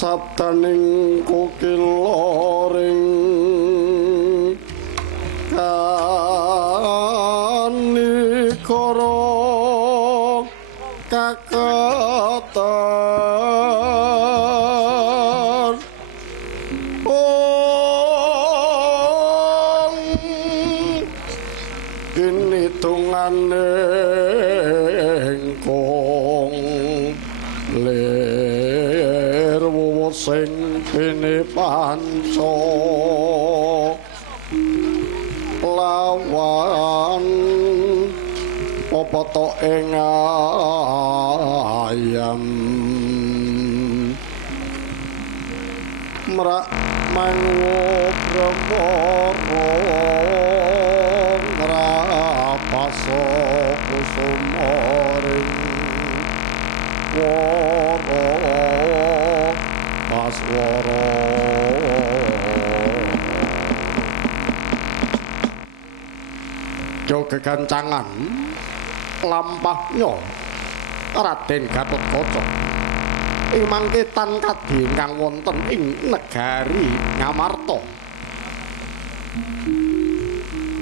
sabdaning kukiloring kanikara kaketer kini tungane engkong lir wuwut sing bene panca lawan apa to ing ayam mrak mangu bremara ngrapaso kusumaring wara paswara jo kegancangan lampahnya Raden Gatotkaca ing mangketan kadhe ingkang wonten ing negari Ngamarta.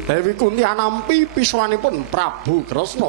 Dewi Kunti anampi piswanipun Prabu Kresna.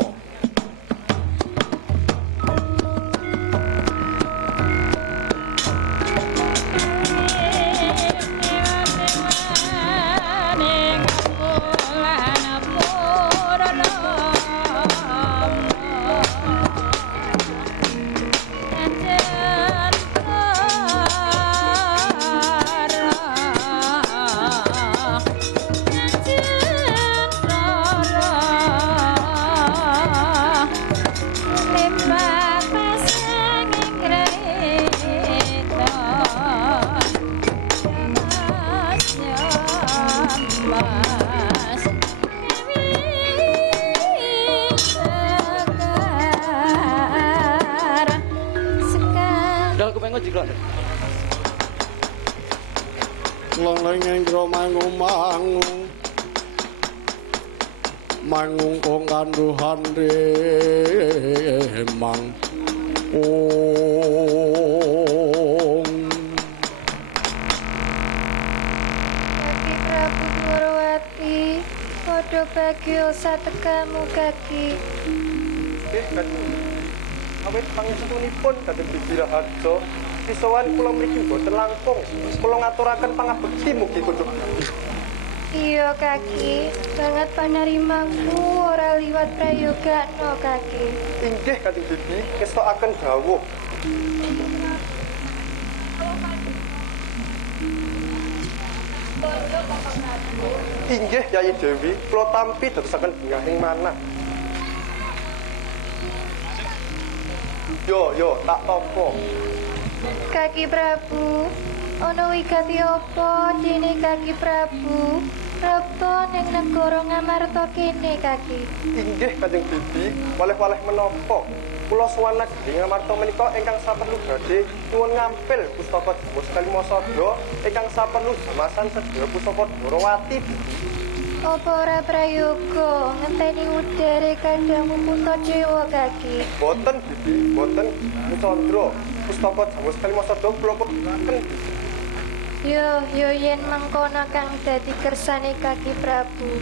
Mangung kong kanduhan remang Kaki Prabu Dwarawati padha bagya satekamu kaki. Nggih, Kaki. Awit pangestunipun Daden Bijiraharja pisowan kula mriki boten langkung. Kula ngaturaken pangabekti mugi kuduk. Iya kaki, banget panarimaku ora liwat prayogano kaki. Inggih Kanjeng Bibi, ngestokaken dawuh. Inggih Yayi Dewi, kula tampi dadosaken bengahing manah. Yo, tak topo. Kaki Prabu, ana wigati apa dene Kaki Prabu? Rapa ning negara Ngamarta kene kaki. Inggih Kanjeng Bibi, waleh-waleh menapa? Kula suwana Gedhe Ngamarta menika ingkang saperlu badhe nyuwun ngampil pustaka Jawa Kalimasada ingkang saperlu jamasan sedaya pusaka Dwarawati. Apa ora prayoga ngenteni udare kadang Putra Dewa kaki. Boten Bibi, boten Candra. Pustaka Jawa Kalimasada kula peghaken. Yo yen mangkono kang dadi kersane Kaki Prabu.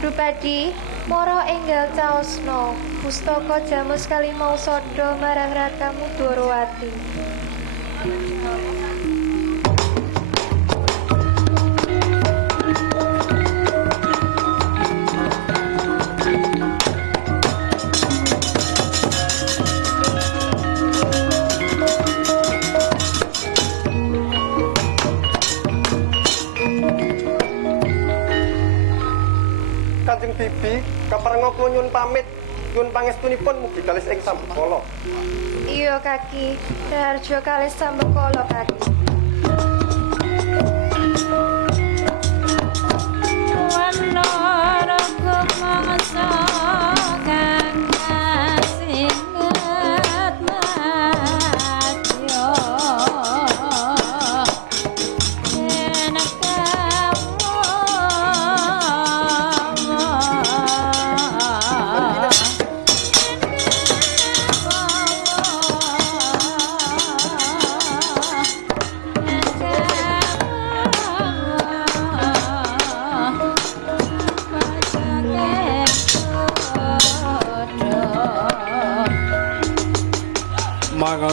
Drupadi, mara enggal caosna pustaka Jamus Kalimasada marang Rakamu Dwarawati. Kanjeng Bibi, kaparenga kula nyuwun pamit. Nyuwun pangestunipun mugi kalis ing Sambekala. Iya kaki, Raharja kalis Sambekala kaki. Wana raga mangsa kang kasinget madya yen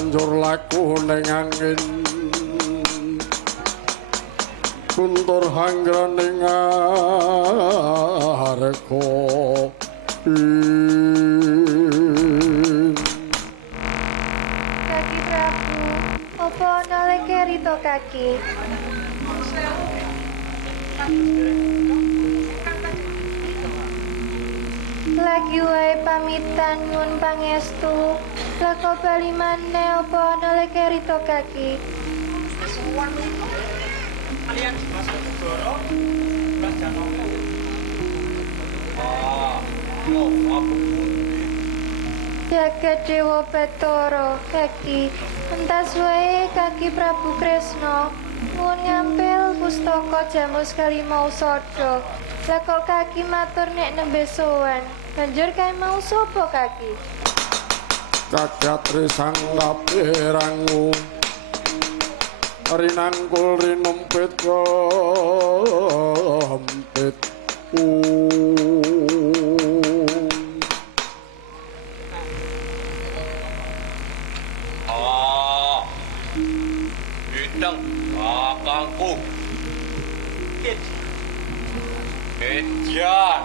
banjur laku ning angin kuntur hanggraning areka Kaki Prabu, apa ana lekerito kaki? Lagi wae pamitan nyuwun pangestu. Lako bali maneh apa ana lekerito kaki? Kalian masuk Negoro, Mas Janono. Jagat Dewa Bathara kaki. Entas wae kaki Prabu Kresna. Nuwun ngampil pustaka Jamus Kalimausada. Lako kaki matur nek nembe sowan. Banjur kae mau sapa kaki? Cacat risang kapirangu rinangkul rinumpit kempit Bidang kakangku Edian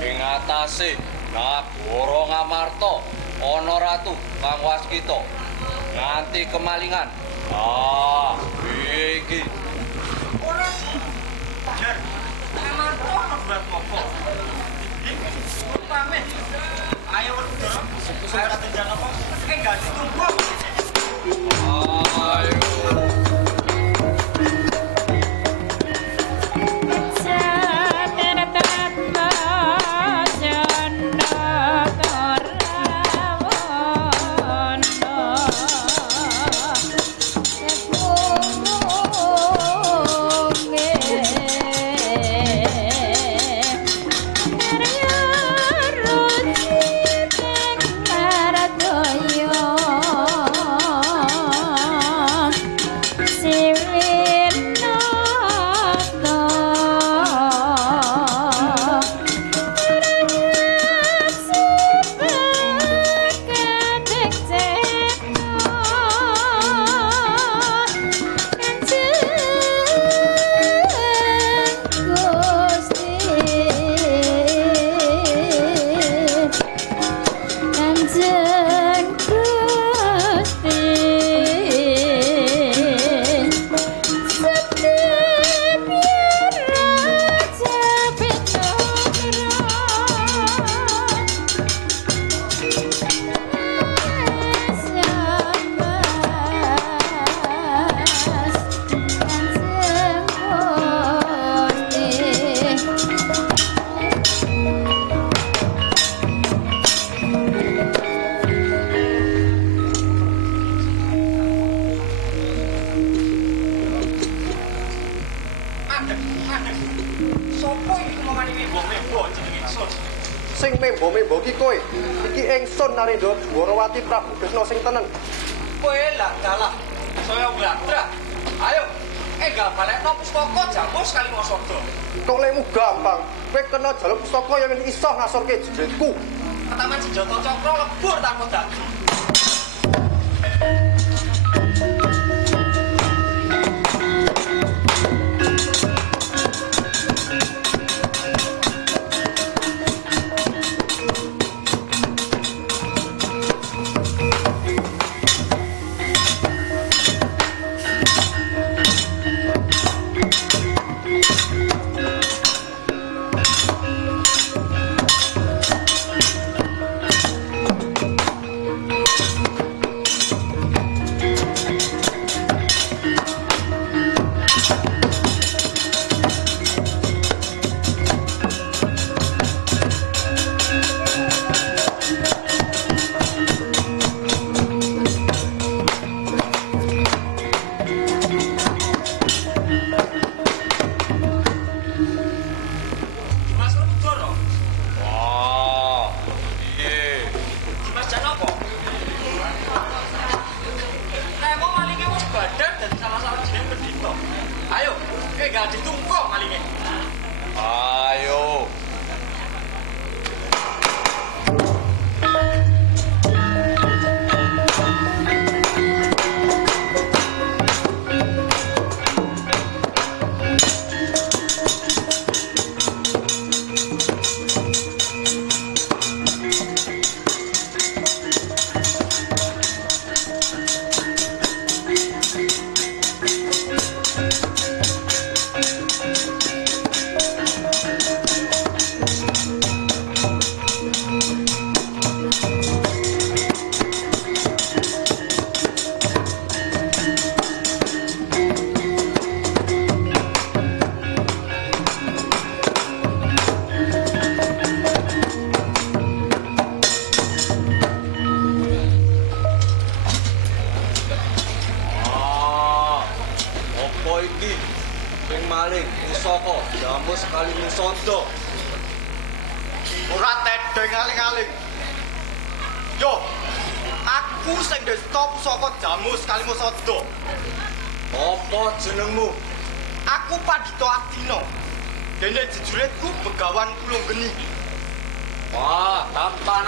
ing atase Nagara Ngamarta ana ratu kang waskita nganti kemalingan. Piye iki? Ora. Jar. Ngamarta ana buat apa? Pamit. Ayo Negoro. Ayo tunjang apa? Enggak ditunggu. Ayo. Sing membo-membo ki kowe. Iki ingsun Narendra Dwarawati Prabu Kresna sing tenen. Kowe lah dalah. Saya ngladrak. Ayo, enggak balekno pustaka Jamus Kalimasada. Kok lemu gampang. Kowe kena jaluk pustaka yang iso ngasorke jejitku. Pertama Jata Cakra lebur tanpa dadi. pusaka Jamus Kalimusada. Ora tedeng aling-aling. Yo, aku sing desta pusaka Jamus Kalimusada. Apa jenengmu? Aku Pandhita Adina. Dene jejuritku Begawan Kulunggeni. Wah, tampan